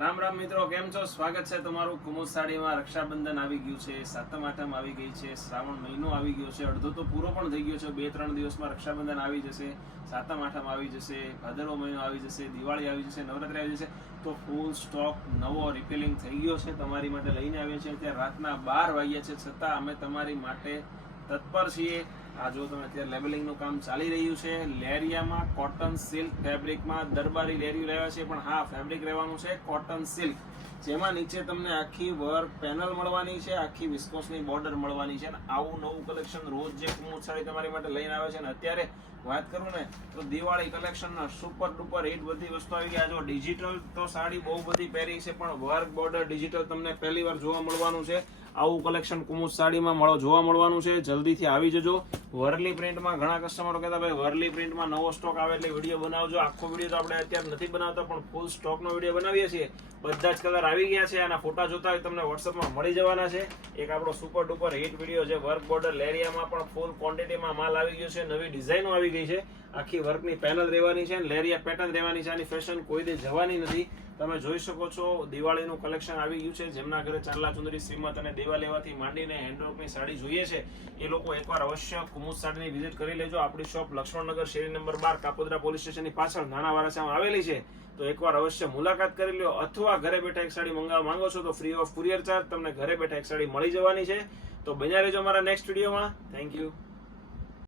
રામ રામ મિત્રો, કેમ છો? સ્વાગત છે તમારું કુમુદ સાડીમાં. રક્ષાબંધન આવી ગયું છે, સાતમ આઠમ આવી ગઈ છે, શ્રાવણ મહિનો આવી ગયો છે, અડધો તો પૂરો પણ થઈ ગયો છે. 2-3 દિવસમાં રક્ષાબંધન આવી જશે, સાતમ આઠમ આવી જશે, ભાદરવો મહિનો આવી જશે, દિવાળી આવી જશે, નવરાત્રી આવી જશે. તો ફૂલ સ્ટોક નવો રિફિલિંગ થઈ ગયો છે, તમારી માટે લઈને આવ્યો છે. અત્યારે રાતના 12 વાગ્યા છે, છતાં અમે તમારી માટે તત્પર છીએ. આ જો તમે અત્યારે લેબલિંગનું કામ ચાલી રહ્યું છે. લેરિયામાં કોટન સિલ્ક ફેબ્રિકમાં દરબારી લેરિયું રહેવા છે, પણ હા, ફેબ્રિક રહેવાનું છે કોટન સિલ્ક, જેમાં નીચે તમને આખી વર્ક પેનલ મળવાની છે, આખી વિસ્કોસની બોર્ડર મળવાની છે. અને આવું નવું કલેક્શન રોજ જે કુમુદ સાડી તમારી માટે લઈને આવે છે. અને અત્યારે વાત કરું ને તો દિવાળી કલેક્શનના સુપર ડુપર હિટ બધી વસ્તુ આવી ગયા. જો ડિજિટલ તો સાડી બહુ બધી પહેરી છે, પણ વર્ક બોર્ડર ડિજિટલ તમને પહેલી વાર જોવા મળવાનું છે. આવું કલેક્શન કુમુદ સાડીમાં જોવા મળવાનું છે. જલ્દીથી આવી જજો. વર્લી પ્રિન્ટમાં ઘણા કસ્ટમરો કહેતા ભાઈ વર્લી પ્રિન્ટમાં નવો સ્ટોક આવે એટલે વિડીયો બનાવજો. આખો વિડીયો તો આપણે અત્યારે નથી બનાવતા, પણ ફૂલ સ્ટોકનો વિડીયો બનાવીએ છીએ. બધા જ કલર આવી ગયા છે. આના ફોટા જોતા હોય તમને વોટ્સઅપમાં મળી જવાના છે. એક આપણો સુપર ડુપર હિટ વિડીયો છે. વર્ક બોર્ડર લેરિયામાં પણ ફૂલ ક્વોન્ટિટીમાં માલ આવી ગયો છે. નવી ડિઝાઇનો આવી ગઈ છે. આખી વર્કની પેનલ રહેવાની છે, લેરિયા પેટર્ન રહેવાની છે. આની ફેશન કોઈ દી જવાની નથી. તમે જોઈ શકો છો દિવાળીનું કલેક્શન આવી ગયું છે. જેમના ઘરે ચાંદલા ચુંદડી શ્રીમત અને દેવા લેવાથી માંડીને હેન્ડવર્કની સાડી જોઈએ છે, એ લોકો એકવાર અવશ્ય કુમુદ સાડીની વિઝિટ કરી લેજો. આપણી શોપ લક્ષ્મણનગર શેરી નંબર 12 કાપોદ્રા પોલીસ સ્ટેશનની પાછળ નાના વારાસામાં આવેલી છે. તો એકવાર અવશ્ય મુલાકાત કરી લો. અથવા ઘરે બેઠા એક સાડી મંગાવવા માંગો છો તો ફ્રી ઓફ કુરિયર ચાર્જ તમને ઘરે બેઠા એક સાડી મળી જવાની છે. તો બન્યા રહેજો અમારા નેક્સ્ટ વિડીયોમાં. Thank you.